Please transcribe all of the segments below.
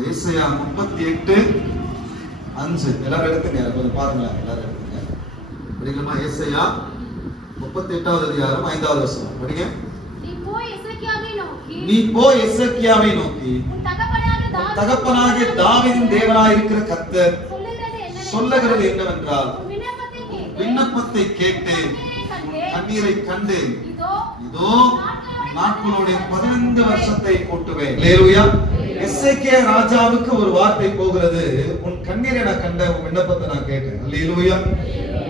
ஏசாயா 38:5 எல்லாரும் எடுத்துங்க, கொஞ்சம் பாருங்களேன், எல்லாரும் எடுத்துங்க. படிக்கலாமா? ஏசாயா 38வது அதிகாரம் 5வது வசனம் படிங்க. நீ போய் எசேக்கியாவை நோக்கி உன் தகப்பனாகிய தாவீதின் தேவனாய் இருக்கிற கர்த்தர் சொல்லுகிறது என்னவென்றால், விண்ணப்பத்தை கேட்டு கண்ணீரை கண்டு இதோ நாட்களோட 15 வருஷத்தை கூட்டுவேன். அல்லேலூயா. எசேக்கியா ராஜாவுக்கு ஒரு வார்த்தை போகிறது, உன் கண்ணீரை நான் கண்ட, உன் விண்ணப்பத்தை நான் கேட்டேன். அல்லேலூயா.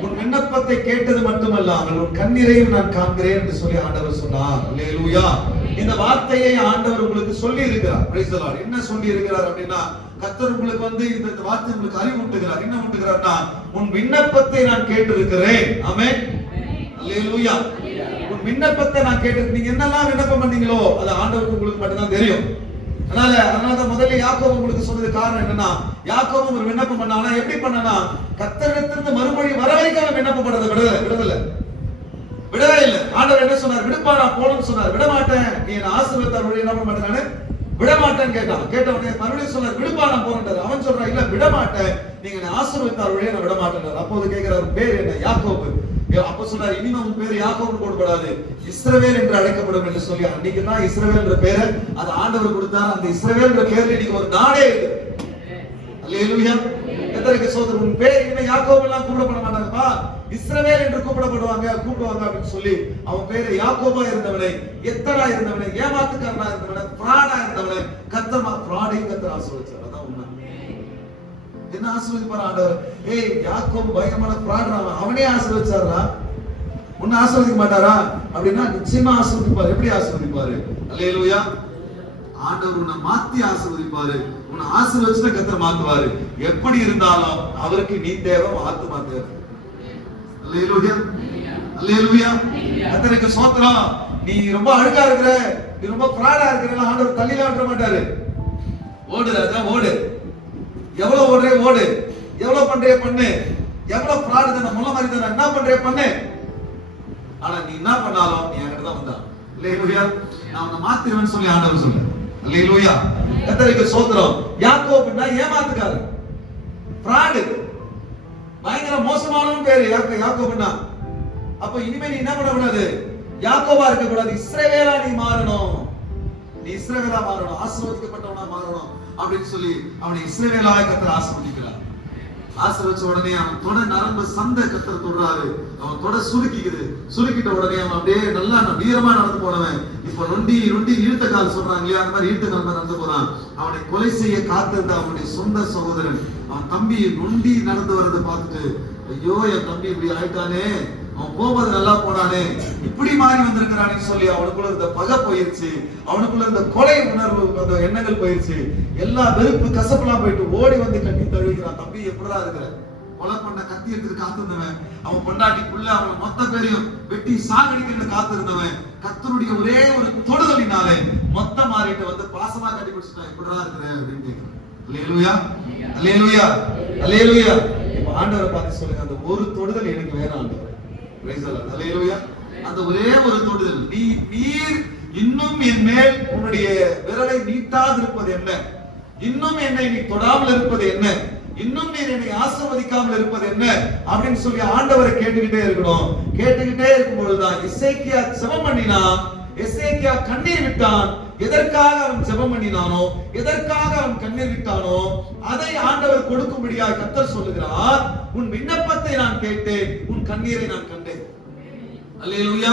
உன் விண்ணப்பத்தை கேட்டது மட்டுமல்லாமல் உன் கண்ணீரையும் நான் காண்கிறேன் என்று சொல்லி ஆண்டவர் சொன்னார். அல்லேலூயா. இந்த வார்த்தையை ஆண்டவர் உங்களுக்கு சொல்லி இருக்கிறார். Praise the Lord. என்ன சொல்லி இருக்கிறார் அப்படின்னா, கர்த்தர் உங்களுக்கு இந்த வார்த்தை உங்களுக்கு அறிவுறுத்துகிறார். என்ன ஊட்டுகிறார்னா, உன் விண்ணப்பத்தை நான் கேட்டிருக்கிறேன். ஆமென். அல்லேலூயா. உன் விண்ணப்பத்தை நான் கேட்டிருக்கேன். நீங்க என்னெல்லாம் விண்ணப்பம் பண்ணீங்களோ அது ஆண்டவருக்கு உங்களுக்கு மட்டும்தான் தெரியும். அதனால முதல்ல யாக்கோபு உங்களுக்கு சொன்னது காரணம் என்னன்னா, யாக்கோபு ஒரு விண்ணப்பம் பண்ணானா எப்படி பண்ணனா, கர்த்தரிடத்திலிருந்து மறுமொழி வர வரைக்கும் அவன் விண்ணப்பம் பண்றதை விடவே இல்லை. ஆண்டவர் என்ன சொன்னார்? விடுப்பா, நான் போகணும்னு சொன்னார். விட மாட்டேன், நீ என்ன ஆசீர்வதித்தார் வழி என்ன பண்ண மாட்டேன், விட மாட்டேன்னு கேட்டான். கேட்ட உடனே மறுபடியும் சொன்னார், விடுப்பா, நான் போறேன். அவன் சொல்றான், இல்ல விட மாட்டேன், நீங்க என்ன ஆசீர்வதித்தார் வழியை நான் விட மாட்டேன். அப்போது கேட்கிறார், பேர் என்ன? யாக்கோபு. அப்ப சொன்னார், இனிமே உன் பேர் யாக்கோபு போடப்படாது, இஸ்ரவேல் என்று அழைக்கப்படும் என்று சொல்லி அன்னைக்கு தான் இஸ்ரவேல் என்ற பேரை அது ஆண்டவர் கொடுத்தார். அந்த இஸ்ரவேல் என்ற பேர்ல இன்னைக்கு ஒரு நாடே இருக்கு. அல்லேலூயா. எத்தனைக்கு சோதரர், உன் பேர் இனிமே யாக்கோபு எல்லாம் கூப்பிடப்பட மாட்டாங்கப்பா, இஸ்ரவேல் என்று கூப்பிடுவாங்க அப்படின்னு சொல்லி அவன் பேரு யாக்கோபா இருந்தவனை, எத்தனா இருந்தவனை, ஏமாத்துக்காரனா இருந்தவனை, பிராடா இருந்தவனை கர்த்தர் பிராடையும் கர்த்தர் ஆசீர்வதிச்சார். அதான் உண்மை. என்ன ஆசீர்வதிப்பார் ஆண்டவர்? ஏய், யாக்கோபு பயங்கரமான பிராட், அவனே ஆசீர்வதிச்சாரா, உன்னை ஆசீர்வதிக்க மாட்டாரா அப்படின்னா நிச்சயமா ஆசீர்வதிப்பார். எப்படி ஆசீர்வதிப்பாரு? அல்லேலூயா. ஆண்டவர் உன்னை மாத்தி ஆசீர்வதிப்பாரு. உன்னை ஆசீர்வதிச்சுனா கர்த்தர் மாத்துவாரு. எப்படி இருந்தாலும் அவருக்கு நீ தேவை, ஆத்துமா தேவை. அல்லேலூயா. அல்லேலூயா. கர்த்தருக்கு ஸ்தோத்திரம். நீ ரொம்ப அழுக்கா இருக்கிற, நீ ரொம்ப பிராடா இருக்கிற, ஆண்டவர் தள்ளில விட மாட்டாரு. ஓடு ராஜா, ஓடு. எவ்வளவு ஓடுறே ஓடு, எவ்வளவு பண்றே பண்ணு, எவ்வளவு பிராடு தான முள்ள மாதிரி தான என்ன பண்றே பண்ணு. ஆனா நீ என்ன பண்ணாலும் நீ என்கிட்ட தான் வந்தா. அல்லேலூயா. நான் உன்னை மாத்திருவேன்னு சொல்லி ஆண்டவர் சொல்றார். அல்லேலூயா. கர்த்தருக்கு ஸ்தோத்திரம். யாக்கோபுன்னா ஏமாத்துக்காரன், பிராடு, பயங்கர மோசமானவன் பேரு யாக்கோபுன்னா. அப்ப இனிமே நீ என்ன பண்ணக்கூடாது? யாக்கோபா இருக்க கூடாது, இஸ்ரவேலா நீ மாறணும். நீ இஸ்ரவேலா மாறணும், ஆசீர்வதிக்கப்பட்டவனா மாறணும் அப்படின்னு சொல்லி அவனை இஸ்ரவேலாய் கர்த்தர் ஆசீர்வதிக்கிறார். ஆசீர்வதிச்ச உடனே அவன் தொட நரம்பு சந்த கர்த்தர் தொடுறாரு. அவன் தொட சுருக்கிட்ட உடனே அவன் அப்படியே நல்லா வீரமா நடந்து போனவன் இப்ப நொண்டி இழுத்த கால் சொல்றாங்க இல்லையா, அந்த மாதிரி இழுத்த கால் நடந்து போறான். அவனை கொலை செய்ய காத்திருந்த அவனுடைய சொந்த சகோதரன் அவன் தம்பி நொண்டி நடந்து வரதை பார்த்துட்டு, ஐயோ என் தம்பி இப்படி ஆயிட்டானே, அவன் போவது நல்லா போனானே, இப்படி மாறி வந்திருக்கிறான்னு சொல்லி அவனுக்குள்ள இருந்த பகை போயிருச்சு, அவனுக்குள்ள இருந்த கொலை உணர்வு, அந்த எண்ணங்கள் போயிருச்சு, எல்லா வெறுப்பு கசப்பெல்லாம் போயிட்டு ஓடி வந்து கட்டி தழுவிக்கிறான். தம்பி எப்படிடா இருக்கிற, கொலை பண்ண கத்தி எடுத்து காத்திருந்தவன், அவன் பொண்டாட்டிக்குள்ள அவன் மொத்த பேரையும் வெட்டி சாகடிக்க காத்திருந்தவன், கர்த்தருடைய ஒரே ஒரு தொடுதலினாலே மொத்த மாறிட்டு வந்து பாசமா கட்டி பிடிச்சிட்டான். எப்படிடா இருக்கிற அப்படின்னு கேட்கிறான். அல்லேலூயா. அல்லேலூயா. அல்லேலூயா. இப்ப ஆண்டவரை பார்த்து சொல்லுங்க, அந்த ஒரு தொடுதல் எனக்கு வேணும் ஆண்டவர். அல்லேலூயா. அந்த ஒரே ஒரு தொடுதல், நீர் இன்னும் என் மேல் உன்னுடைய விரலை நீட்டாதிருப்பது என்ன, இன்னும் என்னை நீ தொடாமல் இருப்பது என்ன, இன்னும் நீர் என்னை ஆசீர்வதிக்காமல் இருப்பது என்ன அப்படின்னு சொல்லி ஆண்டவரை கேட்டுக்கிட்டே இருக்கணும். கேட்டுக்கிட்டே இருக்கும் பொழுதுதான் எசேக்கியா ஜெபம் பண்ணினான், எசேக்கியா கண்ணீர் விட்டான். எதற்காக அவன் ஜெபம் பண்ணினானோ, எதற்காக அவன் கண்ணீர் விட்டானோ அதை ஆண்டவர் கொடுக்கும்படியாக கர்த்தர் சொல்லுகிறார், உன் விண்ணப்பத்தை நான் கேட்டேன், உன் கண்ணீரை நான் கண்டேன். அல்லேலூயா.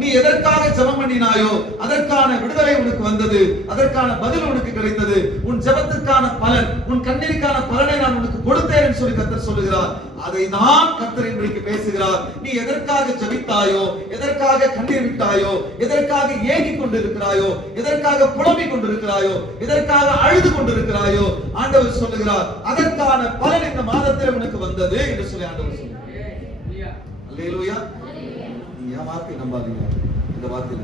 நீ எதற்காக ஜெபம் பண்ணினாயோ அதற்கான விடுதலை உனக்கு வந்தது, அதற்கான பதில் உனக்கு கிடைத்தது. உன் ஜெபத்திற்கான பலன், உன் கண்ணீருக்கான பலனை நான் உனக்கு கொடுத்தேன் என்று சொல்லி கர்த்தர் சொல்லுகிறார். அதை தான் கர்த்தர் இன்றைக்கு பேசுகிறார். நீ எதற்காக ஜெபித்தாயோ, எதற்காக கண்ணீர் விட்டாயோ, எதற்காக ஏங்கிக் கொண்டிருக்கிறாயோ, எதற்காக புலம்பிக் கொண்டிருக்கிறாயோ, எதற்காக அழுது கொண்டிருக்கிறாயோ, ஆண்டவர் சொல்லுகிறார் அதற்கான பலன் இந்த மாதத்தில் உனக்கு வந்தது என்று சொல்லி ஆண்டவர் சொல்லுகிறார். அல்லேலூயா. என் வார்த்தை நம்பாதீங்க, இந்த வார்த்தை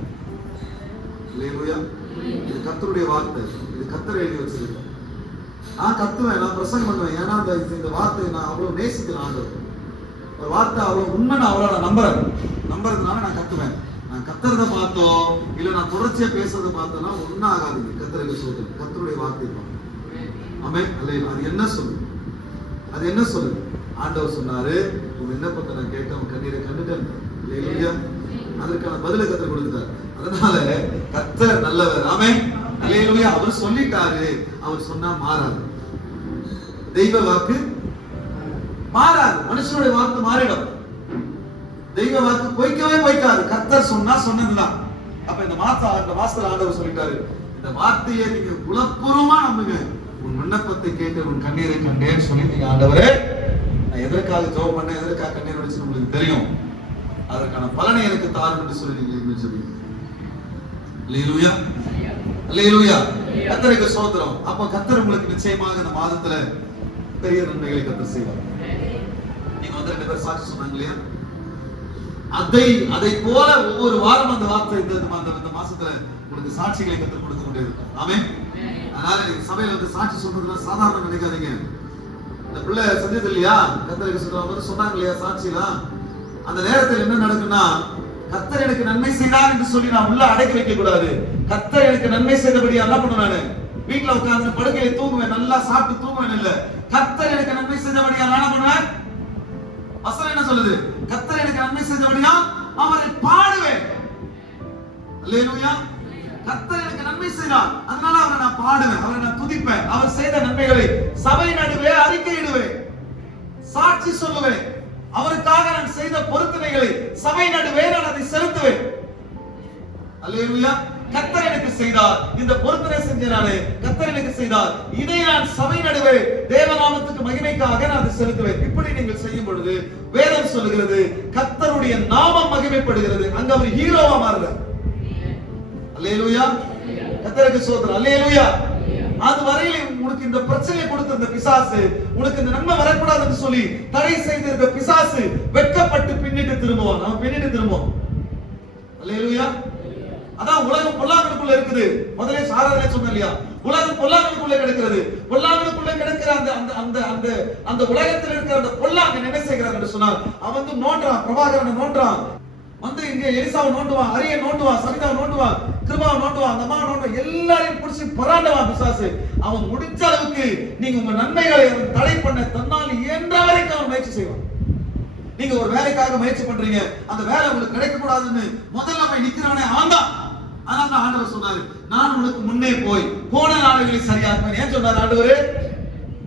அல்லேலூயா. இது கர்த்தருடைய வார்த்தை, இது கர்த்தர் எழுதி வச்சிருக்கேன். நான் கத்துவேன், நான் பிரசங்கம் பண்ணுவேன். ஏன்னா இந்த வார்த்தை நான் அவ்வளவு நேசிக்கிறேன். ஆண்டவர் ஒரு வார்த்தை அவ்வளவு உண்மை, நான் அவ்வளவு நான் நம்புறதுனால நான் கத்துவேன். நான் கத்துறதை பார்த்தோம் இல்ல நான் தொடர்ச்சியா பேசுறதை பார்த்தோம்னா ஒன்னும் ஆகாதுங்க. கர்த்தருக்கு சொல்றேன், கர்த்தருடைய வார்த்தை தான். ஆமென். அல்லேலூயா. அது என்ன சொல்லுது? அது என்ன சொல்லுது? ஆண்டவர் சொன்னாரு, உன் விண்ணப்பத்தை நான் கேட்டு உன் கண்ணீரை கண்டுட்டேன். அல்லேலூயா. அதற்கான பதிலை கர்த்தர் கொடுத்தார். அதனால கர்த்தர் நல்லவர். ஆமென். அல்லேலூயா. அவர் சொல்லிட்டாரு, அவர் சொன்னா மாறாது. தெய்வ வாக்கு மாறாது. மனுஷனுடைய வாக்கு மாறிடும். தெய்வ வாக்கு பொய்க்கவே பொய்க்காது. கர்த்தர் சொன்னா சொன்னதுதான். அப்ப இந்த மாசத்துல ஆண்டவர் சொல்லிட்டாரு, இந்த வார்த்தையை நீங்க உளப்பூர்வமா நம்புங்க. உன் விண்ணப்பத்தை கேட்டு உன் கண்ணீரை கண்டேன்னு சொல்லி நீங்க ஆண்டவரே நான் எதற்காக ஜெபம் பண்ண, எதற்காக கண்ணீர் வடிச்சு உங்களுக்கு தெரியும், அதற்கான பலனை எனக்கு தாரும் என்று சொல்லி நீங்க சொல்லுவீங்க. அல்லேலூயா. அல்லேலூயா. கர்த்தருக்கு ஸ்தோத்திரம். அப்ப கர்த்தர் உங்களுக்கு நிச்சயமாக இந்த மாதத்துல பெரிய நன்மைகளை கர்த்தர் செய்வார். நீங்க வந்து 2 பேர் சாட்சி சொன்னாங்க இல்லையா, அதை போல ஒவ்வொரு வாரம் அந்த வார்த்தை இந்த மாசத்துல உங்களுக்கு சாட்சிகளை கர்த்தர் கொடுத்து கொண்டே இருக்கும். ஆமென். அதனால நீங்க சபையில வந்து சாட்சி சொல்றதுல சாதாரண நினைக்காதீங்க. இந்த பிள்ளை செஞ்சது இல்லையா, கர்த்தருக்கு சொல்றவங்க சொன்னாங்க இல்லையா சாட்சிலாம், அந்த நேரத்தில் என்ன நடக்குன்னா, கர்த்தர் எனக்கு நன்மை செய்தார் என்று சொல்லி நான் உள்ள அடக்கி வைக்க கூடாது. கர்த்தர் எனக்கு நன்மை செய்தபடி என்ன பண்ணுவேன், நானு வீட்டுல உட்கார்ந்து படுக்கையில தூங்குவேன், நல்லா சாப்பிட்டு தூங்குவேன் இல்ல. கர்த்தர் எனக்கு நன்மை செய்தபடி என்ன பண்ணுவேன்? வசனம் என்ன சொல்லுது? கர்த்தர் எனக்கு நன்மை செய்தபடியா அவரை பாடுவேன். அல்லேலூயா. கர்த்தர் எனக்கு நன்மை செய்தார், அதனால அவரை நான் பாடுவேன், அவரை நான் துதிப்பேன். அவர் செய்த நன்மைகளை சபை நடுவே அறிக்கையிடுவேன், சாட்சி சொல்லுவேன். அவருக்காக நான் செய்த பொருத்தனைகளை சபை நடுவே நான் அதை செலுத்துவேன். அல்லேலூயா. கர்த்தர் எனக்கு செய்தார், இந்த பொருத்தனை செஞ்சேனானே, கர்த்தர் எனக்கு செய்தார், இதை நான் சபை நடுவே தேவநாமத்துக்கு மகிமைக்காக நான் அதை செலுத்துவேன். இப்படி நீங்கள் செய்யும் பொழுது வேதம் சொல்லுகிறது கர்த்தருடைய நாமம் மகிமைப்படுகிறது. அங்க அவர் ஹீரோவா மாறுறார். அல்லேலூயா. கர்த்தருக்கு ஸ்தோத்திரம். அல்லேலூயா. அது வரையில உனக்கு இந்த பிரச்சனை கொடுத்த இந்த பிசாசு, உனக்கு இந்த நன்மை வரக்கூடாதுன்னு சொல்லி தடை செய்த இந்த பிசாசு வெட்கப்பட்டு பின்னிட்டு திரும்புவான். அவன் பின்னிட்டு திரும்புவான். அல்லேலூயா. அதான் உலகம் பொல்லாங்கனுக்குள்ள இருக்குது. முதல்ல சாராதனை சொன்ன இல்லையா, உலகம் பொல்லாங்கனுக்குள்ள கிடக்கிறது. பொல்லாங்கனுக்குள்ள கிடக்கிற அந்த உலகத்தில் இருக்கிற அந்த பொல்லாங்கன் என்ன செய்கிறான் என்று சொன்னால், அவன் வந்து நோண்டுறான், பிரபாகரனை நோண்டுறான், வந்து இங்க எலிசாவை நோண்டுவான், அரிய நோண்டுவான், சவிதாவை நோண்டுவான், கிருபாவை நோண்டுவான், அந்த அம்மா நோண்டுவான், எல்லாரையும் புடிச்சு பராண்டவான் பிசாசு. அவன் முடிஞ்ச அளவுக்கு நீங்க உங்க நன்மைகளை அவன் தடை பண்ண தன்னால் இயன்ற வரைக்கும் அவன் முயற்சி செய்வான். நீங்க ஒரு வேலைக்காக முயற்சி பண்றீங்க, அந்த வேலை உங்களுக்கு கிடைக்க கூடாதுன்னு முதல்ல போய் நிக்கிறானே அவன் தான். அதனால ஆண்டவர் சொன்னாரு, நான் உனக்கு முன்னே போய் போன நாடுகளை சரியாக்குவேன். ஏன் சொன்னார் ஆண்டவர்?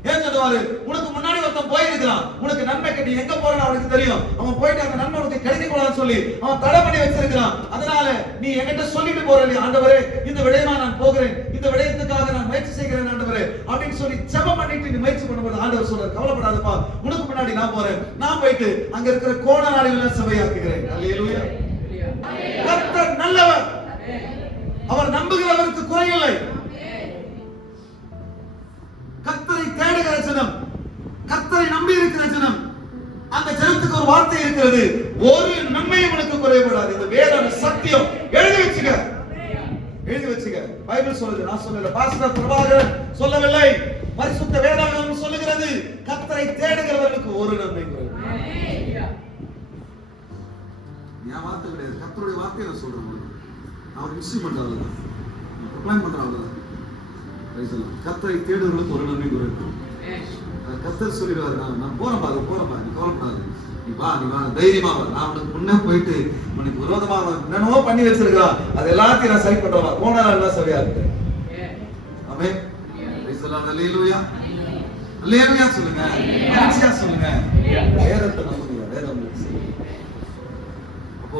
ஏன் சொல்லுவாரு? உனக்கு முன்னாடி ஒருத்தன் போயிருக்கிறான், உனக்கு நன்மை கட்டி எங்க போறான்னு அவனுக்கு தெரியும், அவன் போயிட்டு அந்த நன்மை உனக்கு கிடைக்க கூடாதுன்னு சொல்லி அவன் தடை பண்ணி வச்சிருக்கிறான். அதனால நீ என்கிட்ட சொல்லிட்டு போறே, ஆண்டவரே இந்த விடயமா நான் போகிறேன், இந்த விடயத்துக்காக நான் முயற்சி செய்கிறேன் ஆண்டவரே அப்படின்னு சொல்லி ஜெபம் பண்ணிட்டு நீ முயற்சி பண்ணும்போது ஆண்டவர் சொல்றார், கவலைப்படாதப்பா, உனக்கு முன்னாடி நான் போறேன், நான் போயிட்டு அங்க இருக்கிற கோண நாடுகளை சபையாக்குகிறேன். அல்லேலூயா. கர்த்தர் நல்லவர், அவர் நம்புகிறவருக்கு குறையில்லை. கர்த்தரை தேடுகிற ஜனம், கர்த்தரை நம்பி இருக்கிற ஜனம், அந்த ஜனத்துக்கு ஒரு வார்த்தை இருக்கிறது, ஒரு நன்மையும் உனக்கு குறைபடாது. இந்த வேதம் சத்தியம். எழுதி வச்சுக்க, எழுதி வச்சுக்க. பைபிள் சொல்லுது, நான் சொல்லல, பாஸ்டர் பிரபாகரன் சொல்லவில்லை, பரிசுத்த வேதாகமம் சொல்லுகிறது, கர்த்தரை தேடுகிறவர்களுக்கு ஒரு நன்மை குறைவு. என் வார்த்தை கிடையாது, கர்த்தருடைய வார்த்தையை நான் சொல்றேன். அவர் இன்ஸ்ட்ருமெண்ட் அவ்வளவுதான், ப்ரொக்ளைம் பண்ற அவ்வளவுதான். கர்த்தரை தேடுவர்களுக்கு ஒரு நன்மை குறைவு. கர்த்தர் சொல்லிடுவாரு, நான் போறேன் பாரு, நீ கவலைப்படாது, நீ வா தைரியமா வா, நான் உனக்கு முன்னே போயிட்டு உனக்கு விரோதமா என்னென்னவோ பண்ணி வச்சிருக்கான், அது எல்லாத்தையும் நான் சரி பண்றவா, போனா எல்லாம் சரியா இருக்கு. ஆமென். அல்லேலூயா. அல்லேலூயா சொல்லுங்க, மகிழ்ச்சியா சொல்லுங்க. வேதத்தை நம்புங்க, வேதம் அப்போ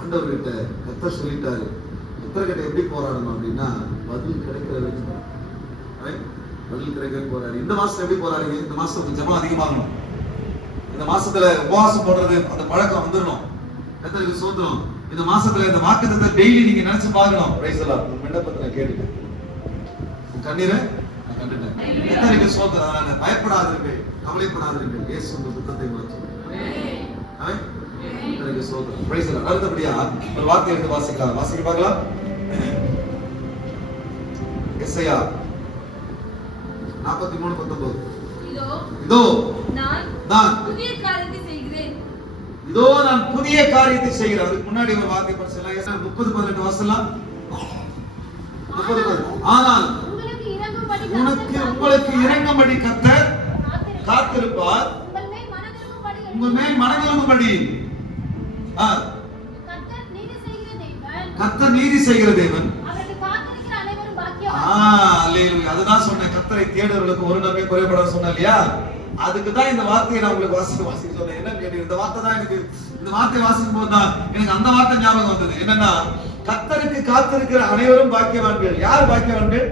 ஆண்டவர்கிட்ட கர்த்தர் சொல்லிட்டாரு, கர்த்தர்கிட்ட எப்படி போராடணும் அப்படின்னா பதில் கிடைக்கிற வரைக்கும், பதில் கிடைக்க போராடி. இந்த மாசம் எப்படி போராடுங்க? இந்த மாசம் ஜெபம் அதிகமாகணும். இந்த மாசத்துல உபவாசம் போடுறது அந்த பழக்கம் வந்துடணும். கர்த்தருக்கு ஸ்தோத்திரம். இந்த மாசத்துல இந்த வாக்குத்தத்தத்தை டெய்லி நீங்க நினைச்சு பார்க்கணும். Praise the Lord. உங்க விண்ணப்பத்தை நான் கேட்டுட்டேன், உங்க கண்ணீரை நான் கண்டுட்டேன். கர்த்தருக்கு ஸ்தோத்திரம். அதனால பயப்படாதீர்கள், கவலைப்படாதீர்கள், இயேசு உங்க துக்கத்தை மாற்றும். ஆமென். கர்த்தருக்கு ஸ்தோத்திரம். Praise the Lord. அடுத்தபடியா ஒரு வார்த்தை எடுத்து வாசிக்கலாம். வாசிக்க பார்க்கலாம். எஸ்ஐயா 43:19. இதோ நான் புதிய காரியத்தை செய்கிறேன். இதோ நான் புதிய காரியத்தை செய்கிறேன். அதுக்கு முன்னாடி ஒரு வார்த்தை படிச்சலாம். 30:18 வாசலாம். 30. ஆனால் உனக்கு போடுவார். உங்கள் மேல் மனதிருக்கும்படி. கர்த்தர் நீதி செய்கிற தேவன். அல்லேலூயா. அதுதான் சொன்னேன், கர்த்தரை தேடுறவர்களுக்கு ஒரு நன்மை குறைபடாது சொன்னேன் இல்லையா? அதுக்கு தான் இந்த வார்த்தையை நான் உங்களுக்கு வாசிக்க சொன்னேன். என்ன கேட்டீங்க? இந்த வார்த்தை தான் எனக்கு, இந்த வார்த்தை வாசிக்கும் போது தான் எனக்கு அந்த வார்த்தை ஞாபகம் வந்தது. என்னன்னா, கர்த்தருக்கு காத்திருக்கிற அனைவரும் பாக்கியவான்கள். யார் பாக்கியவான்கள்?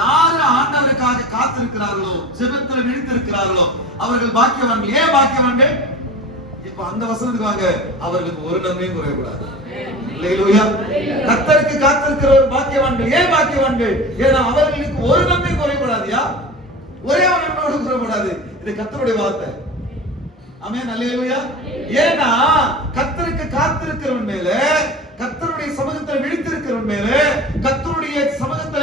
யாரு ஆண்டவருக்காக காத்திருக்கிறார்களோ, ஜெபத்துல விழித்திருக்கிறார்களோ அவர்கள் பாக்கியவான்கள். ஏன் பாக்கியவான்கள்? இப்ப அந்த வசனத்துக்கு வாங்க. அவர்களுக்கு ஒரு நன்மையும் குறையக்கூடாது. அல்லேலூயா. கர்த்தருக்கு காத்திருக்கிறவர் பாக்கியவான்கள். ஏன் பாக்கியவான்கள்? ஏன்னா அவர்களுக்கு ஒரு நன்மை குறையக்கூடாதுயா. ஒரே ஒரு நன்மை குறையக்கூடாது. இது கர்த்தருடைய வார்த்தை. ஆமென். அல்லேலூயா. ஏன்னா கர்த்தருக்கு காத்திருக்கிறவன் மேல, கர்த்தருடைய சமூகத்தில் விழித்திருக்கிறவன் மேல, கர்த்தருடைய சமூகத்தில்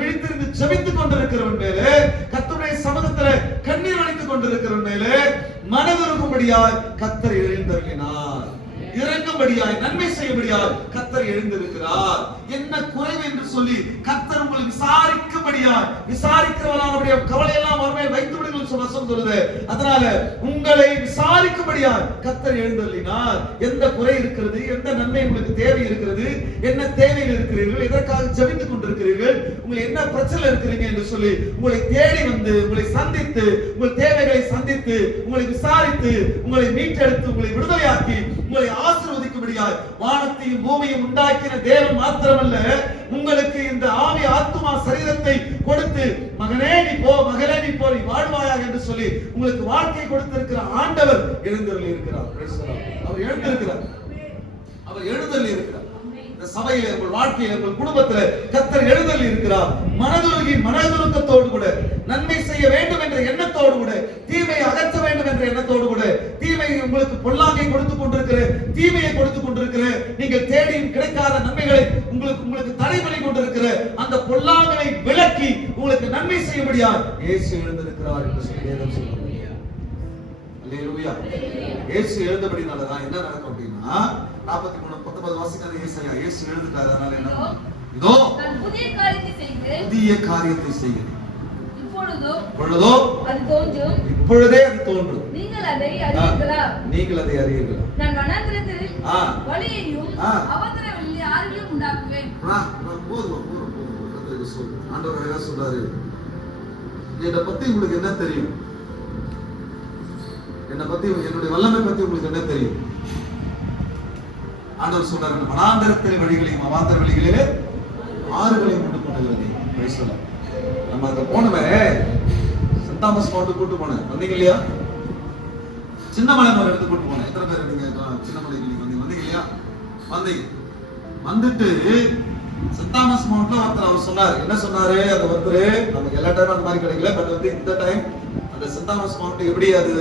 விழித்திருந்து ஜெபித்துக் கொண்டிருக்கிறவன் மேல, கர்த்தருடைய சமூகத்தில் கண்ணீர் வடித்துக் கொண்டிருக்கிறவன் மேல மனதுருகும்படியாய் கர்த்தர் எழுந்தருளினார். இறங்கும்படியாய் நன்மை செய்யும்படியாய் கர்த்தர் எழுந்திருக்கிறார். என்ன குறைவு என்று சொல்லி கர்த்தர் உங்களை விசாரிக்கும்படியாய், விசாரிக்கிறவனான கவலை எல்லாம் அவர் மேல் வைத்து விடுங்கள் வசனம் சொல்லுது. அதனால உங்களை விசாரிக்கும்படியாய் கர்த்தர் எழுந்தருளினார். எந்த குறை இருக்கிறது, எந்த நன்மை உங்களுக்கு தேவை இருக்கிறது, என்ன தேவையில் இருக்கிறீர்கள், எதற்காக ஜெபித்துக் கொண்டிருக்கிறீர்கள், உங்களுக்கு என்ன பிரச்சனை இருக்கிறீங்க என்று சொல்லி உங்களை தேடி வந்து, உங்களை சந்தித்து, உங்கள் தேவைகளை சந்தித்து, உங்களை விசாரித்து, உங்களை மீட்டெடுத்து, உங்களை விடுதலையாக்கி, உங்களை ஆசீர்வதிக்கும்படியாய் வானத்தையும் பூமியையும் உண்டாக்கின தேவன் மாத்திரமல்ல, உங்களுக்கு இந்த ஆவி ஆத்துமா சரீரத்தை கொடுத்து மகனே நீ போ, மகளே நீ போ, நீ வாழ்வாயாக என்று சொல்லி உங்களுக்கு வாழ்க்கை கொடுத்திருக்கிற ஆண்டவர் எழுந்தருளி இருக்கிறார். அவர் எழுந்திருக்கிறார். அவர் எழுந்தருளி இருக்கிறார். இந்த சபையில, உங்கள் வாழ்க்கையில, உங்கள் குடும்பத்துல கர்த்தர் எழுந்தருளி இருக்கிறார். மனதுருகி மனதுருக்கத்தோடு கூட, நன்மை செய்ய வேண்டும் என்ற எண்ணத்தோடு கூட, தீமையை அகற்ற வேண்டும் என்ற எண்ணத்தோடு கூட, தீமையை உங்களுக்கு பொல்லாங்கை கொடுத்துக் கொண்டிருக்கிற, தீமையை கொடுத்துக் கொண்டிருக்கிற, நீங்கள் தேடியும் கிடைக்காத நன்மைகளை உங்களுக்கு தடைபடி கொண்டிருக்கிற அந்த பொல்லாங்கனை விலக்கி உங்களுக்கு நன்மை செய்யும்படியா இயேசு எழுந்திருக்கிறார் என்று சொல்லி வேதம் சொல்லுகிறது. அல்லேலூயா. இயேசு எழுந்தபடினாலதான் என்ன நடக்கும் அப்படின்னா, 43:19 வாசிக்காத ஏசாயா, இயேசு எழுந்துட்டார். அதனால என்ன? இதோ புதிய காரியத்தை செய்கிறேன். இப்பொழுதோ அது தோன்றும். இப்பொழுதே அது தோன்றும். நீங்கள் அதை அறிவீர்களா? நீங்கள் அதை அறிவீர்களா? நான் வனாந்திரத்தில் வழியையும் அவதர வழியை ஆறுகளையும் உண்டாக்குவேன். ஆண்டவர் என்ன சொல்றாரு? என்னை பத்தி உங்களுக்கு என்ன தெரியும்? என்னை பத்தி, என்னுடைய வல்லமை பத்தி உங்களுக்கு என்ன தெரியும்? ஆண்டவர் சொல்றாரு, வனாந்திரத்தில் வழிகளையும் அவாந்தர வழிகளிலே ஆறுகளையும் உண்டு பண்ணுகிறது. நம்ம அங்க போனவன் சென்ட் தாமஸ் மவுண்ட் கூட்டு போனேன். வந்தீங்க இல்லையா? சின்னமலை ஒரு இடத்துக்கு கூட்டு போனேன். எத்தனை பேர் நீங்க சின்னமலைக்கு வந்தீங்க இல்லையா? வந்தீங்க. வந்துட்டு சென்ட் தாமஸ் மவுண்ட்ல ஒருத்தர் அவர் சொன்னாரு. என்ன சொன்னாரு? அது ஒருத்தர் நமக்கு எல்லா டைமும் அந்த மாதிரி கிடைக்கல, பட் வந்து இந்த டைம் அந்த சென்ட் தாமஸ் மவுண்ட் எப்படி அது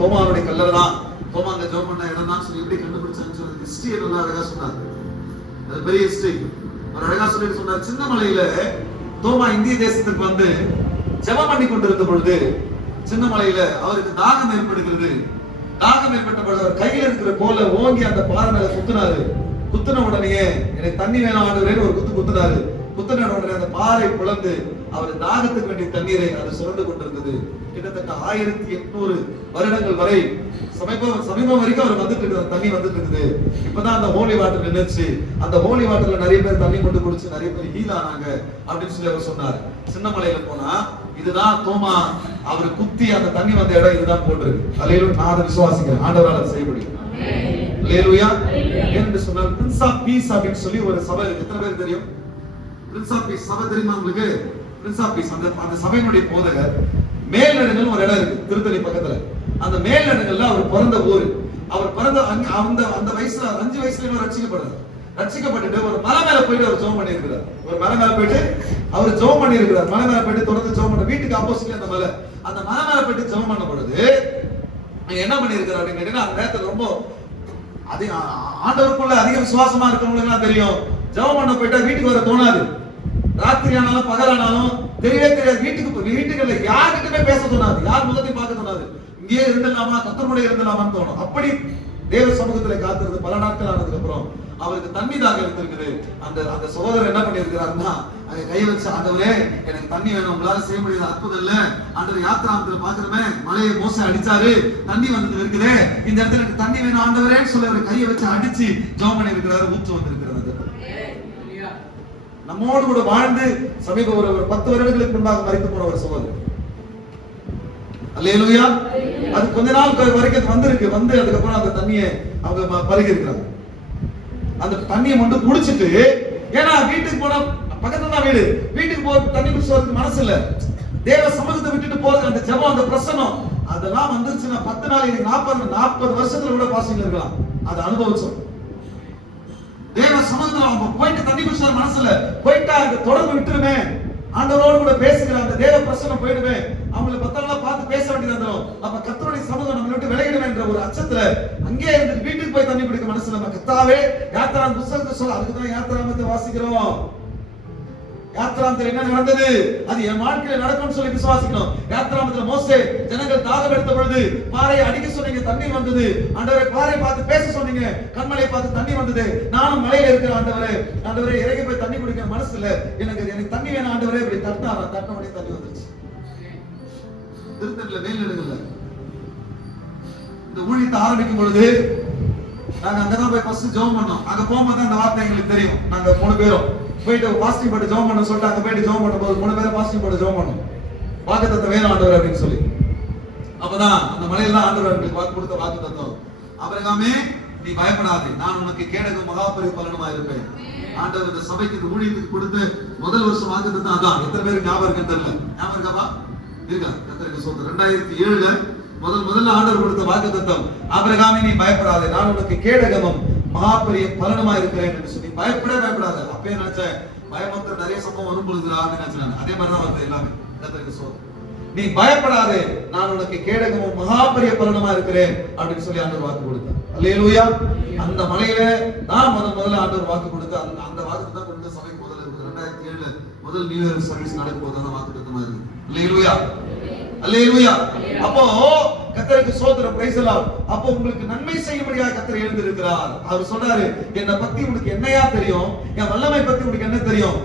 தோமாவுடைய கல்லறை தான், தோமா அங்க ஜெபம் பண்ண இடம் தான் சொல்லி எப்படி கண்டுபிடிச்சான்னு சொல்லி ஹிஸ்டரி எல்லாம் அழகா சொன்னார். அது பெரிய ஹிஸ்டரி. ஒரு அழகா சொல்லிட்டு சொன்னார், சின்னமலையில தோமா இந்திய தேசத்துக்கு வந்து ஜெபம் பண்ணி கொண்டிருந்த பொழுது சின்னமலையில அவருக்கு தாகம் ஏற்படுகிறது. தாகம் ஏற்பட்ட பொழுது அவர் கையில இருக்கிற கோலை ஓங்கி அந்த பாறை மேல குத்துனாரு. குத்துன உடனே எனக்கு தண்ணி வேணும் ஆண்டவரேன்னு ஒரு குத்துனாரு. குத்துன உடனே அந்த பாறை பிளந்து அவர் தாகத்துக்கு வேண்டிய தண்ணீரை அது சுரண்டு கொண்டிருந்தது. கிட்டத்தட்ட 1800 வருடங்கள் வரை சமீபம் வரைக்கும் அவர் வந்துட்டு இருக்கிற தண்ணி வந்துட்டு இருக்குது. இப்பதான் அந்த ஹோலி வாட்டர் நின்னுச்சு. அந்த ஹோலி வாட்டர்ல நிறைய பேர் தண்ணி கொண்டு குடிச்சு நிறைய பேர் ஹீல் ஆனாங்க அப்படின்னு சொல்லி அவர் சொன்னார். சின்னமலையில போனா இதுதான் தோமா அவர் குத்தி அந்த தண்ணி வந்த இடம் இதுதான் போட்டிருக்கு. அல்லேலூயா. நான் அதை விசுவாசிக்கிறேன். ஆண்டவரால் அதை செய்ய முடியும். அல்லேலூயா. என்று சொன்னால் பிரின்ஸ் ஆஃப் பீஸ் அப்படின்னு சொல்லி ஒரு சபை இருக்கு. எத்தனை பேர் தெரியும்? பிரின்ஸ் ஆஃப் பீஸ் சபை தெரியுமா உங்களுக்கு? பிரின்ஸ் ஆஃப் பீஸ் அந்த சபையினுடைய போதகர் மேல்நடுங்கல் ஒரு இடம் இருக்கு திருத்தணி பக்கத்துல. அந்த மேல்நடுங்கல்ல அவர் பிறந்த ஊரு. அவர் பிறந்த அந்த வயசுல 5 வயசுல ரட்சிக்கப்படுறார். ரட்சிக்கப்பட்டுட்டு ஒரு மலை மேல போயிட்டு அவர் ஜெபம் பண்ணி இருக்கிறார். ஒரு மலை மேல போயிட்டு அவர் ஜெபம் பண்ணி இருக்கிறார். மலை மேல போயிட்டு தொடர்ந்து ஜெபம் பண்ண, வீட்டுக்கு ஆப்போசிட்ல அந்த மலை, அந்த மலை மேல போயிட்டு ஜெபம் பண்ண பொழுது என்ன பண்ணி இருக்கிறார் அப்படின்னு கேட்டீங்கன்னா, அந்த நேரத்துல ரொம்ப ஆண்டவருக்குள்ள அதிக விசுவாசமா இருக்கிறவங்களுக்கு எல்லாம் தெரியும், ஜெபம் பண்ண போயிட்டா வீட்டுக்கு வர தோணாது. ராத்திரி ஆனாலும் பகலானாலும் தெரியவே தெரியாது. வீட்டுக்குள்ள யாருக்கிட்டமே பேச தோணாது, யார் முகத்தையும் பார்க்க தோணாது. இங்கேயே இருந்தலாமா, கத்தருடைய இருந்தலாமான்னு தோணும். அப்படி தேவ சமூகத்துல காத்திருந்து பல நாட்கள் ஆனதுக்கு அப்புறம் அவருக்கு தண்ணி தாக எடுத்திருக்குது. அந்த சகோதரர் என்ன பண்ணியிருக்கிறாருன்னா கை வச்சு, ஆண்டவரே எனக்கு தண்ணி வேணும், உங்களால செய்ய முடியாத அற்புதம் இல்ல ஆண்டவர், யாத்திராமத்துல பாக்குறமே மலையை மோச அடிச்சாரு, தண்ணி வந்து இருக்குது, இந்த இடத்துல எனக்கு தண்ணி வேணும் ஆண்டவரேன்னு சொல்லி அவர் கையை வச்சு அடிச்சு ஜெபம் பண்ணி இருக்கிறாரு. ஊற்று வந்திருக்கிறது. நம்மோடு கூட வாழ்ந்து சமீப ஒரு 10 வருடங்களுக்கு முன்பாக மரித்து போன ஒரு சகோதரர். அல்லேலூயா. அது கொஞ்ச நாள் வரைக்கும் வந்திருக்கு. வந்து அதுக்கப்புறம் அந்த தண்ணியை அவங்க பருகி இருக்கிறாங்க. அந்த தண்ணியை மட்டும் குடிச்சிட்டு, ஏன்னா வீட்டுக்கு போனா பக்கத்துல தான் வீடு, வீட்டுக்கு போக தண்ணி குடிச்சு மனசு இல்ல, தேவ சமூகத்தை விட்டுட்டு போறது அந்த ஜெபம் அந்த பிரசன்னம் அதெல்லாம் வந்துருச்சுன்னா 10 நாள் 40 வருஷத்துல கூட பாசிங்க இருக்கலாம். அதை அனுபவிச்சோம். தேவ சமூகத்துல அவங்க போயிட்டு தண்ணி குடிச்சாரு, மனசுல போயிட்டா அந்த தொடர்பு விட்டுருமே, ஆண்டவரோடு கூட பேசுகிற அந்த தேவ பிரசன்னம் போயிடுமே, அவங்களை பத்தவங்களா பார்த்து பேச வேண்டியது வந்துடும். அப்ப கர்த்தருடைய சமூகம் நம்மளை விட்டு விலகிடுமே என்ற ஒரு அச்சத்துல அங்கே இருந்து வீட்டுக்கு போய் தண்ணி குடிக்க மனசுல நம்ம கர்த்தாவே யாத்திராம் புத்தகத்தை சொல்ல, அதுக்குதான் யாத்திராமத்தை வாசிக்கிறோம். யாத்திராமத்தில் என்ன நடந்தது, அது என் வாழ்க்கையில நடக்கும்னு சொல்லி விசுவாசிக்கணும். யாத்திராமத்தில் மோசே ஜனங்கள் தாகம் எடுத்த பொழுது பாறையை அடிக்க சொன்னீங்க, தண்ணீர் வந்தது. ஆண்டவரே பாறையை பார்த்து பேச சொன்னீங்க, கண்மலையை பார்த்து தண்ணி வந்தது. நானும் மலையில இருக்கிற ஆண்டவரே, ஆண்டவரே இறங்கி போய் தண்ணி குடிக்க மனசு இல்ல, எனக்கு தண்ணி வேணும் ஆண்டவரே. இப்படி தட்டினாரா, தட்டின உடனே தண்ணி வந்துருச்சு. திருத்தல வெயில் எடுக்கல. இந்த ஊழியத்தை ஆரம்பிக்கும் பொழுது நாங்க அங்கதான் போய் ஃபர்ஸ்ட் ஜெபம் பண்ணோம். அங்க போகும்போது அந்த வார்த்தை எங்களுக்கு தெரியும். நாங்க 3 பேரும் போயிட்டு பாஸ்டிங் போட்டு ஜெபம் பண்ண சொல்லிட்டு அங்க போயிட்டு ஜெபம் பண்ணும்போது 3 பேரும் பாஸ்டிங் போட்டு ஜெபம் பண்ணோம். வாக்குத்தத்தம் வேணும் ஆண்டவர் அப்படின்னு சொல்லி. அப்பதான் அந்த மலையில ஆண்டவர் எங்களுக்கு வாக்கு கொடுத்த வாக்குத்தத்தம், ஆபிரகாமே நீ பயப்படாதே, நான் உனக்கு கேடகம் மகாபெரிய பலனுமா இருப்பேன். ஆண்டவர் இந்த சபைக்கு இந்த ஊழியத்துக்கு கொடுத்து முதல் வருஷம் வாக்குத்தத்தம் அதான். எத்தனை பேருக்கு ஞாபகம் இருக்குன்னு தெரியல. ஞாபகம் இருக்காப்பா? இருக்கா? கர்த்தருக்கு ஸ்தோத்திரம். 2007ல முதல்ல ஆண்டவர் கொடுத்த வாக்குத்தத்தம், ஆபிரகாமே நீ பயப்படாதே, நான் உனக்கு கேடகமும் மகாபெரிய பலனுமா இருக்கிறேன் என்று சொல்லி. பயப்படாத. அப்பயே நினைச்சேன் பயமற்ற நிறைய சம்பவம் வரும் பொழுதுன்னு நினைச்சேன். அதே மாதிரிதான் வருது எல்லாமே. கர்த்தருக்கு ஸ்தோத்திரம். நீ பயப்படாதே, நான் உனக்கு கேடகமும் மகாபெரிய பலனுமா இருக்கிறேன் அப்படின்னு சொல்லி ஆண்டவர் வாக்கு கொடுத்தார். அல்லேலூயா. அந்த மலையில தான் முதல்ல ஆண்டவர் வாக்கு கொடுத்து அந்த வாக்கு தான் கொண்டு சபைக்கு முதல்ல இருக்குது. 2007 முதல் நியூ இயர் சர்வீஸ் நடக்கும் போது அந்த வாக்கு கொடுத்த மாதிரி. அல்லேலூயா. அல்லேலூயா. அப்போ கர்த்தருக்கு ஸ்தோத்திரம், பிரைஸ் தி லார்ட். அப்போ உங்களுக்கு நன்மை செய்யும்படியாக கர்த்தர் எழுந்திருக்கிறார். அவர் சொல்றாரு, என்னை பத்தி உனக்கு என்னையா தெரியும், என் வல்லமை பத்தி உனக்கு என்ன தெரியும்,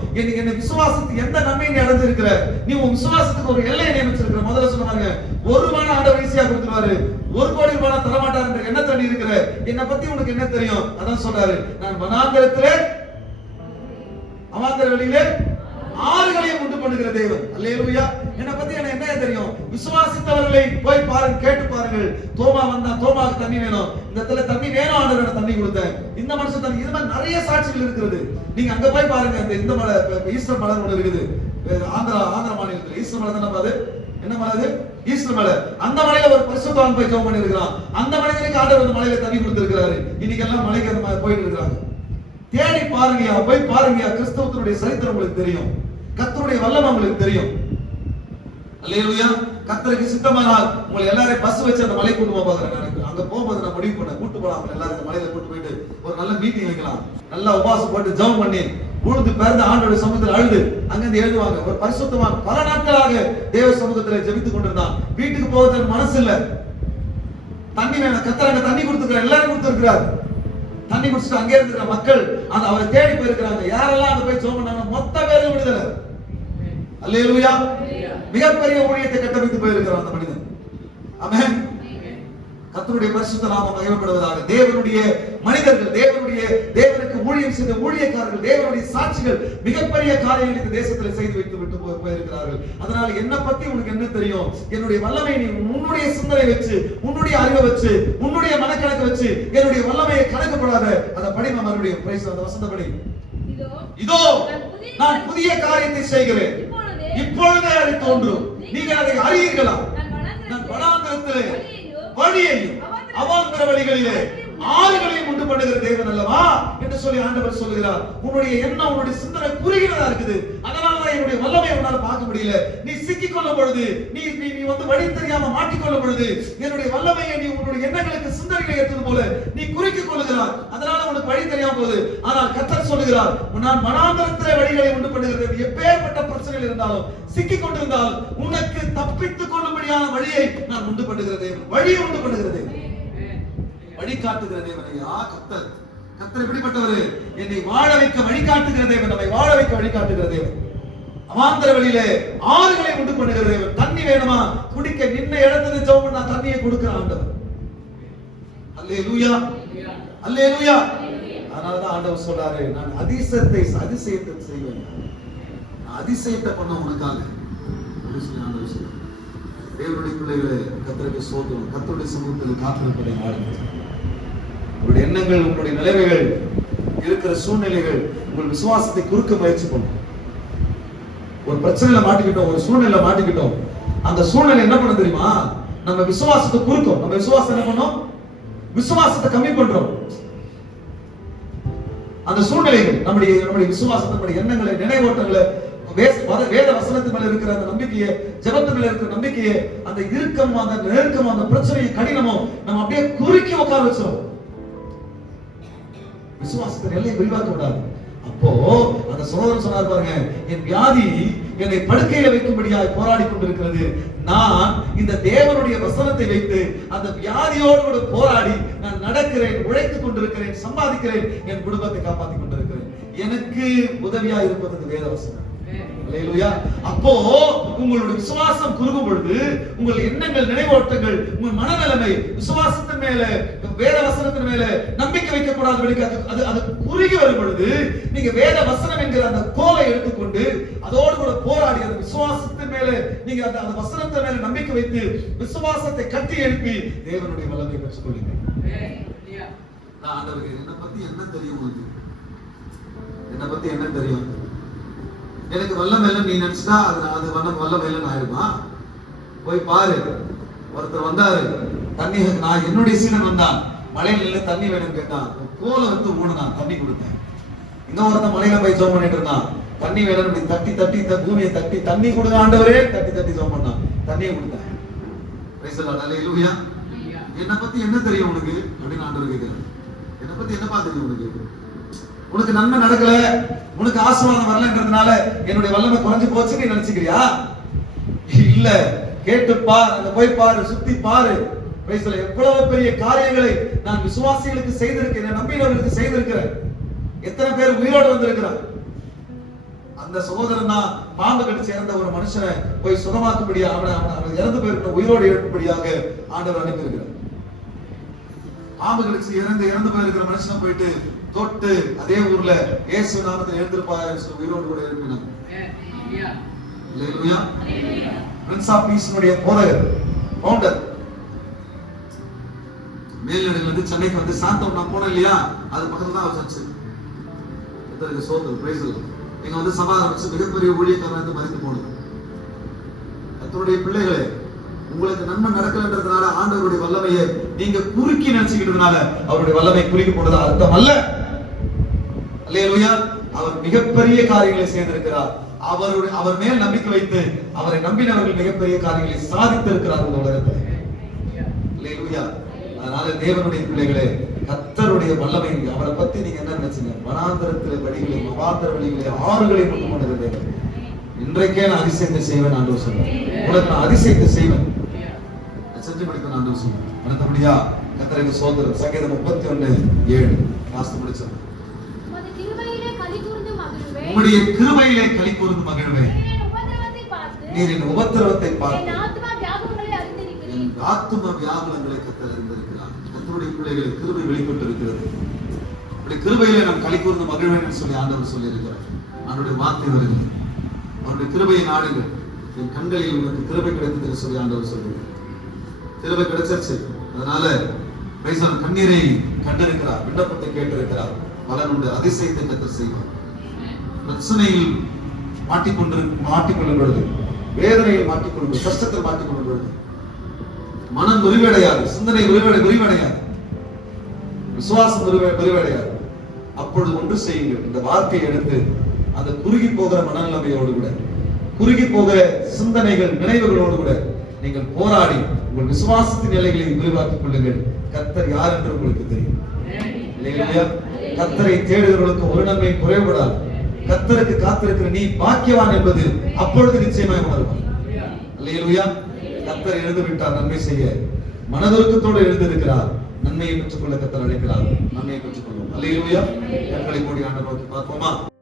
என்ன விசுவாசத்துக்கு எந்த நன்மையை நீ அடைஞ்சிருக்கிற, நீ உன் விசுவாசத்துக்கு ஒரு எல்லையை நியமிச்சிருக்கிற. முதல்ல சொன்னாங்க 1 ரூபாய் ஆண்டவர் ஈஸியா கொடுத்துருவாரு, 1 கோடி ரூபாய் தரமாட்டார் என்ற என்ன தண்ணி இருக்கிற, என்னை பத்தி உனக்கு என்ன தெரியும். அதான் சொல்றாரு, நான் வனாந்தரத்திலே அவாந்தர வெளியிலே ஆறுகளையும் உண்டு பண்ணுகிற தேவன். அல்லேலூயா. என்னை பத்தி எனக்கு என்ன தெரியும், விசுவாசித்தவர்களை போய் பாருங்க, கேட்டு பாருங்கள். தோமா வந்தா, தோமாவுக்கு தண்ணி வேணும், இந்த இடத்துல தண்ணி வேணும் ஆண்டவரே, தண்ணி கொடுத்தேன். இந்த மனுஷன் தண்ணி, இது மாதிரி நிறைய சாட்சிகள் இருக்கிறது. நீங்க அங்க போய் பாருங்க. இந்த மலை ஈஸ்டர் மலை ஒன்று இருக்குது, ஆந்திரா மாநிலத்தில் ஈஸ்டர் மலை தானே. அது என்ன மலை? அது ஈஸ்டர் மலை. அந்த மலையில ஒரு பரிசுத்தவான் போய் ஜெபம் பண்ணி இருக்கிறான். அந்த மனிதனுக்கு ஆண்டவர் அந்த மலையில தண்ணி கொடுத்திருக்கிறாரு. இன்னைக்கு எல்லாம் மலைக்கு அந்த மாதிரி போயிட்டு இருக்காங்க. தேடி பாருங்கயா, போய் பாருங்கயா. கிறிஸ்தவத்தினுடைய சரித்திரம் உங்களுக்கு தெரியும், கர்த்தருடைய வல்லமை உங்களுக்கு தெரியும். அல்லேலூயா. கர்த்தருக்கு சித்தமானால் உங்களை எல்லாரையும் பஸ் வச்சு அந்த மலை கூட்டு போவாங்க. நான் அங்க போகும்போது நான் முடிவு பண்ண கூட்டு போலாம், எல்லாரும் அந்த மலையில கூட்டு போயிட்டு ஒரு நல்ல மீட்டிங் வைக்கலாம், நல்லா உபவாசம் போட்டு ஜெபம் பண்ணி உழுது பிறந்த ஆண்டோட சமூகத்தில் அழுது அங்கிருந்து எழுதுவாங்க. ஒரு பரிசுத்தவான் பல நாட்களாக தேவ சமூகத்தில் ஜெபித்துக் கொண்டிருந்தான். வீட்டுக்கு போவதற்கு மனசு இல்ல, தண்ணி வேணும். கர்த்தர் அங்க தண்ணி கொடுத்துருக்காரு, எல்லாரும் கொடுத்துருக்கிறார். தண்ணி குடிச்சிட்டு அங்கே இருக்கிற மக்கள் அந்த அவரை தேடி போயிருக்கிறாங்க. யாரெல்லாம் அங்க போய் ஜெபம் பண்ணாங்க, மொத்த பேரும் விடுதலை. அல்லேலூயா. மிகப்பெரிய ஊழியத்தை கட்டமைத்து போயிருக்கிறார் அந்த மனிதன். ஆமென். கர்த்தருடைய பரிசுத்த நாமம் மகிமைப்படுவதாக. தேவனுடைய மனிதர்கள், தேவனுக்கு ஊழியம் செய்த ஊழியக்காரர்கள், தேவனுடைய சாட்சிகள் மிகப்பெரிய காரியங்களை இந்த தேசத்தில் செய்து விட்டு போயிருக்கிறார்கள். அதனால என்ன பத்தி உனக்கு என்ன தெரியும், என்னுடைய வல்லமை நீ உன்னுடைய சிந்தனை வச்சு, உன்னுடைய அறிவை வச்சு, உன்னுடைய மனக்கணக்கு வச்சு என்னுடைய வல்லமையை கணக்குப்படாத. அதை படி நான் மறுபடியும் பிரைஸ் அந்த வசனப்படி. இதோ நான் புதிய காரியத்தை செய்கிறேன், இப்பொழுதே அது தோன்றும், நீங்கள் அதை அறியீர்களா? நான் வனாந்தரத்திலே வழியையும் அவாந்தர வழிகளிலே ஆறுகளையும் உண்டு பண்ணுகிற தேவன் அல்லவா என்று சொல்லி ஆண்டவர் சொல்கிறார். உன்னுடைய எண்ணம், உன்னுடைய சிந்தனை குறுகினதா இருக்குது, அதனாலதான் என்னுடைய வல்லமை உன்னால பார்க்க முடியல. நீ சிக்கிக் கொள்ளும் பொழுது, நீ வழி தெரியாம மாட்டிக்கொள்ளும் பொழுது என்னுடைய வல்லமையை நீ உன்னுடைய எண்ணங்களுக்கு சிந்தனைகளை ஏற்றது போல நீ குறுக்கிக் கொள்ளுகிறார். அதனால உனக்கு வழி தெரியாம போகுது. ஆனால் கர்த்தர் சொல்லுகிறார், நான் வனாந்தரத்திலே வழிகளை உண்டு பண்ணுகிறேன். எப்பேற்பட்ட பிரச்சனைகள் இருந்தாலும், சிக்கிக் கொண்டிருந்தால் உனக்கு தப்பித்துக் கொள்ளும்படியான வழியை நான் உண்டு பண்ணுகிறேன். வழியை உண்டு பண்ணுகிறேன், வழி காட்டுகிற தேவனையா கர்த்தர். கர்த்தர் எப்படிப்பட்டவர்? என்னை வாழ வைக்க வழிகாட்டுகிற தேவன், நம்மை வாழ வைக்க வழிகாட்டுகிற தேவன். அவாந்தர வழியிலே ஆறுகளை உண்டு பண்ணுகிற தேவன். தண்ணி வேணுமா? குடிக்க நின்ன இடத்துல ஜெபம் பண்ணா தண்ணியை கொடுக்கிற ஆண்டவர். அல்லேலூயா, அல்லேலூயா. அதனாலதான் ஆண்டவர் சொல்றாரு, நான் அதிசயத்தை செய்வேன், அதிசயத்தை பண்ண உனக்காக. தேவனுடைய பிள்ளைகளை கர்த்தருக்கு ஸ்தோத்திரம். கர்த்தருடைய சமூகத்தில் காத்திருப்பதை ஆரம்பிச்சு உங்களுடைய எண்ணங்கள், உங்களுடைய நிலைமைகள், இருக்கிற சூழ்நிலைகள் உங்கள் விசுவாசத்தை குறுக்க முயற்சி பண்ணும். ஒரு பிரச்சனையில மாட்டிக்கிட்டோம், ஒரு சூழ்நிலை மாட்டிக்கிட்டோம். அந்த சூழ்நிலை என்ன பண்ண தெரியுமா? நம்ம விசுவாசத்தை குறுக்கும். நம்ம விசுவாசம் என்ன பண்ணோம்? விசுவாசத்தை கம்மி பண்றோம். அந்த சூழ்நிலைகள் நம்முடைய விசுவாசத்தை, நம்முடைய எண்ணங்களை, நினைவோட்டங்களை, வேத வசனத்து மேல இருக்கிற அந்த நம்பிக்கையை, ஜெபத்து மேல இருக்கிற நம்பிக்கையை, அந்த இறுக்கம், அந்த நெருக்கம், அந்த பிரச்சனையை, கடினமும் நம்ம அப்படியே குறுக்கி உட்கார வச்சிரும். விசுவாசத்தை எல்லையை விரிவாக்க கூடாது. அப்போ அந்த சகோதரன் சொன்னார் பாருங்க, என் வியாதி என்னை படுக்கையில வைக்கும்படியாய் போராடி கொண்டிருக்கிறது. நான் இந்த தேவனுடைய வசனத்தை வைத்து அந்த வியாதியோடு கூட போராடி நான் நடக்கிறேன், உழைத்துக் கொண்டிருக்கிறேன், சம்பாதிக்கிறேன், என் குடும்பத்தை காப்பாற்றிக் கொண்டிருக்கிறேன். எனக்கு உதவியா இருப்பது வேத வசனம். அப்போ உங்களுடைய விசுவாசம் குறுகும் பொழுது உங்கள் எண்ணங்கள், நினைவோட்டங்கள், உங்கள் மனநிலைமை விசுவாசத்தின் மேல, வேத வசனத்தின் மேல நம்பிக்கை வைக்க கூடாது. அது குறுகி வரும் பொழுது நீங்க வேத வசனம் என்கிற அந்த கோலை எடுத்துக்கொண்டு அதோடு கூட போராடி அந்த விசுவாசத்தின் மேல நீங்க அந்த வசனத்தின் மேல நம்பிக்கை வைத்து விசுவாசத்தை கட்டி எழுப்பி தேவனுடைய வல்லமை பெற்றுக் கொள்ளுங்க. ஆண்டவருக்கு என்னை பத்தி என்ன தெரியும்? உங்களுக்கு என்னை பத்தி என்ன தெரியும்? எனக்கு வல்லம் இல்ல நீ நினைச்சா அது வல்லம் இல்லன்னு ஆயிடுமா? போய் பாரு. ஒருத்தர் வந்தாரு, தண்ணி, நான் என்னுடைய சீனன் வந்தான், மலையில நின்று தண்ணி வேணும்னு கேட்டான். கோலை வந்து ஊனுதான், தண்ணி கொடுத்தேன். இன்னொருத்தன் மலையில போய் ஜெபம் பண்ணிட்டு இருந்தான், தண்ணி வேணும், தட்டி தட்டி பூமியை தட்டி தண்ணி கொடுங்க ஆண்டவரே, தட்டி தட்டி ஜெபம் பண்ணான், தண்ணியை கொடுத்தேன். அல்லேலூயா. என்னை பத்தி என்ன தெரியும் உனக்கு அப்படின்னு ஆண்டவர் கேட்கிறார். என்னை பத்தி என்னப்பா தெரியும் உனக்கு? உனக்கு நன்மை நடக்கல, உனக்கு ஆசீர்வாதம் வரலன்றதுனால என்னுடைய வல்லமை குறைஞ்சு போச்சுன்னு நீ நினைச்சுக்கிறியா? இல்ல, கேட்டு பார், அங்க போய் பாரு, சுத்தி பாரு. எவ்வளவு பெரிய காரியங்களை நான் விசுவாசிகளுக்கு செய்திருக்கிறேன், நம்பினவர்களுக்கு செய்திருக்கிறேன். எத்தனை பேர் உயிரோடு வந்திருக்கிறார். அந்த சகோதரன் தான் பாம்பு கடிச்சு இறந்த ஒரு மனுஷனை போய் சுகமாக்கும்படியா, அவன் இறந்து போயிருக்கிற உயிரோடு எழுப்பும்படியாக ஆண்டவர் அனுப்பியிருக்கிறார். பாம்பு கடிச்சு இறந்து போயிருக்கிற மனுஷனை போயிட்டு தொட்டு அதே ஊர்ல இயேசு நாமத்தில் எழுந்திருப்பார் உயிரோடு கூட எழுப்பினார். அல்லேலூயா. பிரின்ஸ் ஆஃப் பீஸ்னுடைய போதகர், ஃபவுண்டர், மேல்நடையில இருந்து சென்னைக்கு வந்து சாந்தம் நான் போனேன் இல்லையா, அது பக்கத்துல தான் வச்சு எத்தனை சோதர் பிரைஸ் எங்க வந்து சமாதானம் வச்சு மிகப்பெரிய ஊழியக்காரன் வந்து மறித்து போனது. கர்த்தருடைய பிள்ளைகளே, உங்களுக்கு நன்மை நடக்கலன்றதுனால ஆண்டவருடைய வல்லமையை நீங்க குறுக்கி நினைச்சுக்கிட்டதுனால அவருடைய வல்லமை குறுக்கி போனதா அர்த்தம் அல்ல. அல்லேலூயா. அவர் மிகப்பெரிய காரியங்களை செய்திருக்கிறார். அவர் மேல் நம்பிக்கை வைத்து அவரை நம்பினவர்கள் மிகப்பெரிய காரியங்களை சாதித்திருக்கிறார் இந்த உலகத்தில். அல்லேலூயா. அதனால தேவனுடைய பிள்ளைகளே, கர்த்தருடைய வல்லமை, அவரை பத்தி நீங்க என்ன நினைச்சீங்க? வனாந்தரத்திலே வழிகளை, மவாந்தர வழிகளை, ஆறுகளை கொண்டு கொண்டிருந்தேன். இன்றைக்கே நான் அதிசயத்தை செய்வேன் ஆண்டவர் சொன்னார். உனக்கு நான் அதிசயத்தை செய்வேன், செஞ்சு முடிப்பேன் ஆண்டவர் சொன்னார். அடுத்தபடியா கர்த்தருக்கு ஸ்தோத்திரம். சங்கீதம் 31:7 வாசித்து முடிச்சோம். உம்முடைய கிருபையிலே களி கூர்ந்து மகிழ்வேன். நீர் என் உபத்திரவத்தை பார்த்து என் ஆத்தும வியாகுலங்களை கர்த்தர் அறிந்திருக்கிறார். கர்த்தருடைய பிள்ளைகளை கிருபை வெளிப்பட்டு இருக்கிறது. அப்படி கிருபையிலே நான் களி கூர்ந்து மகிழ்வேன் என்று சொல்லி ஆண்டவர் சொல்லி இருக்கிறார். அவருடைய வார்த்தை வருகிறது, அவருடைய கிருபையை நாடுங்கள், என் கண்களில் உங்களுக்கு கிருபை கிடைத்தது என்று சொல்லி ஆண்டவர் சொல்லுகிறார். கிருபை கிடைச்சிருச்சு. அதனால கண்ணீரை கண்டிருக்கிறார், விண்ணப்பத்தை கேட்டிருக்கிறார். பலன் உண்டு, அதிசயத்தை கர்த்தர் செய்வார். பிரச்சனையில் மாட்டிக்கொள்ளும் பொழுது, வேதனையில் மாட்டிக்கொள்ளும் பொழுது, கஷ்டத்தில் மாட்டிக்கொள்ளும் பொழுது மனம் விரிவடையாது, சிந்தனை விரிவடையாது, விசுவாசம் விரிவடையாது. அப்பொழுது ஒன்று செய்யுங்கள், இந்த வார்த்தையை எடுத்து அந்த குறுகி போகிற மனநிலைமையோடு கூட, குறுகி போகிற சிந்தனைகள், நினைவுகளோடு கூட நீங்கள் போராடி உங்கள் விசுவாசத்தின் நிலைகளை விரிவாக்கிக் கொள்ளுங்கள். கர்த்தர் யார் என்று உங்களுக்கு தெரியும். கர்த்தரை தேடுகிறவர்களுக்கு ஒரு நன்மை குறைபடாது. கர்த்தருக்கு காத்திருக்கிற நீ பாக்கியவான் என்பது அப்பொழுது நிச்சயமாய் உணர்வான். அல்லேலூயா. கர்த்தர் எழுந்து விட்டார் நன்மை செய்ய, மனதுருக்கத்தோடு எழுந்திருக்கிறார். நன்மையை பெற்றுக்கொள்ள கர்த்தர் அழைக்கிறார். நன்மையை பெற்றுக்கொள்வோம். அல்லேலூயா. கண்களை மூடி ஆண்டவரை நோக்கி பார்ப்போமா?